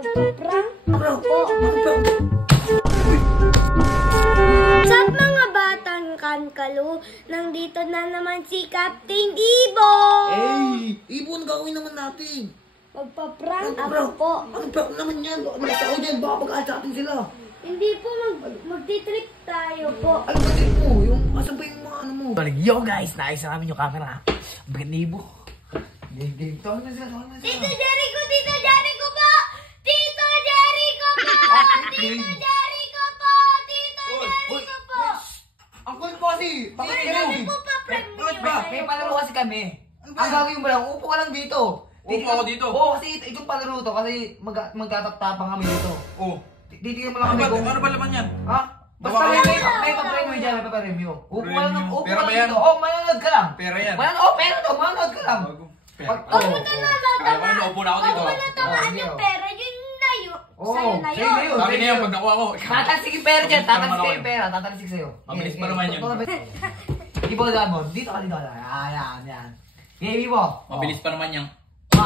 Magpa-prank ako po. Sa mga batang kankalu, nandito na naman si Captain Ibo. Hey, Ibon, gawin naman natin. Magpa-prank ako po. Ano prank naman yan? Malasa ko dyan, baka mag-aal sa atin sila. Hindi po, magti-trip tayo po. Ano ba trip mo? Asan ba yung mga ano mo? Yo guys, naayos na namin yung camera. Bagat na Ibo. Game. Tawag na sila. Tito Jericho! Tito Jericho po! Tito Jericho po! Tito Jericho po! Tito Jericho po! Ang kulit mo kasi! Bakit Tito kayo? Jericho po pa-prank Ba, may palaro kasi kami. Ang gagawin mo lang, upo ka lang dito. Upo ako dito? Oo, kasi itong palaro to, kasi magtataptapang kami dito. Oh. Titignan mo lang kami kung... Ano ba laman yan? Ha? Basta may pa-premyo dyan, may pa-premyo. Upo ka lang, upo Pera ka ba lang yan? dito. Oh, manonood ka lang. Pera yan. Pera to, manonood ka lang. Pera. Huwag mo na Kaya upo na ako dito. Huwag mo na tamaan yung pera. Yun na yun. Oo, Sa'yo na sa'yo na yun. yun. Sabi na yan, pag nakuha ko. Tatalsik yung pera dyan, tatalsik yung pera, tatalsik sa'yo. Mabilis pa naman yun. Ibo ka mo, dito ka dito. Yan. Game Ibo. Mabilis pa naman yan. 1,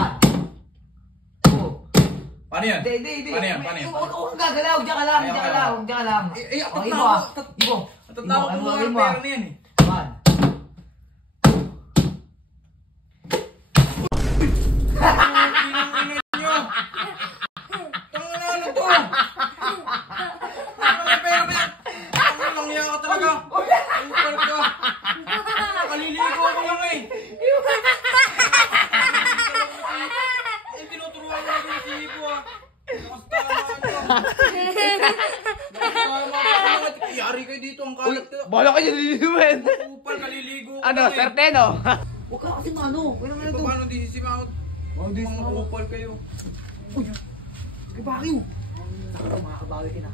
2. Paano yan? Hindi. Paano yan? Paano yan? Huwag kang gagalaw, diyan ka lang. Atat Ibo, na ako. Ibo. Atat na ako kung mga pera na yan eh. 1. Kaliligo ako lang eh. Tinuturuan ko lang si Ibo ah. Yari kayo dito ang kalat. Bala kayo nililiwen. Upal, kaliligo ko Ano, lang eh. Serteno? Huwag ka kasi mano. Kailan nga ito? Paano di sisimahot? Mga upal kayo. Kabakiw. Makakabawi ka na.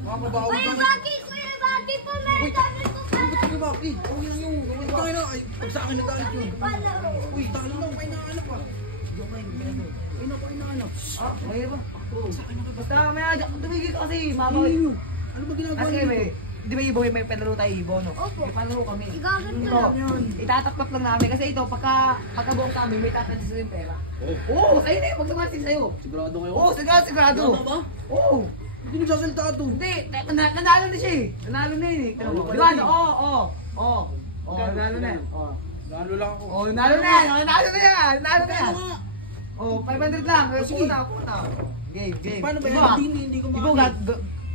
Mga babaw Kuya lang. Baki! Kuya Baki po! Meron kami ko pala. Kabaki. Okay lang yun. Tangin na. Ay, sa akin nagalit yun. Pala. Uy, talo na. May nahanap ah. Ay, nahanap. Okay ba? Basta may tumigil ka kasi, mabawi. Ano ba ginagawa Kasi niyo? di ba Ibo, may palaro tayo Ibo, no? Opo. May palaro kami. Igagat ko Ito, lang yun. itatakpak lang namin. Kasi ito, pagkabuong kami, may tatansin yung pera. Oo, sa'yo na yun. Pag tumasin sa'yo. Sigurado kayo? Oo, sigurado. Tama ba? Oo. Hindi nagsasalita ito. Hindi, nanalo na siya eh. Nanalo na yun eh. Di ba? Oo, nanalo na yan. Nalo lang ako. Oo, nanalo na yan. Nanalo na yan. Nanalo na yan. Oo, 500 lang. Sige. Punta. Game. Paano ba Ibo, yan? Hindi ko Ibo,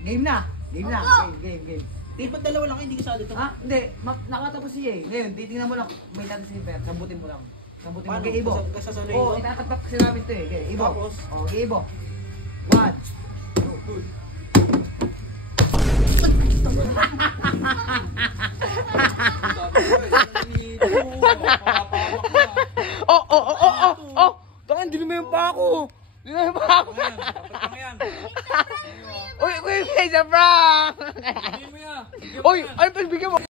game na. Game. Dapat dalawa lang, hindi kasali ito. Ha? Hindi. Nakatapos siya eh. Ngayon, titingnan mo lang. May tatas si Per. Sambutin mo lang. Sambutin mo. Paano? Okay, Ibo. Kasasanay Oo, ko? itatapat kasi namin ito eh. Okay, Ibo. Tapos? Okay, Ibo. 1. Oh. Tangan, dinumi yung pa ako. Uy, sa prank! Uy, ano pa bigyan mo?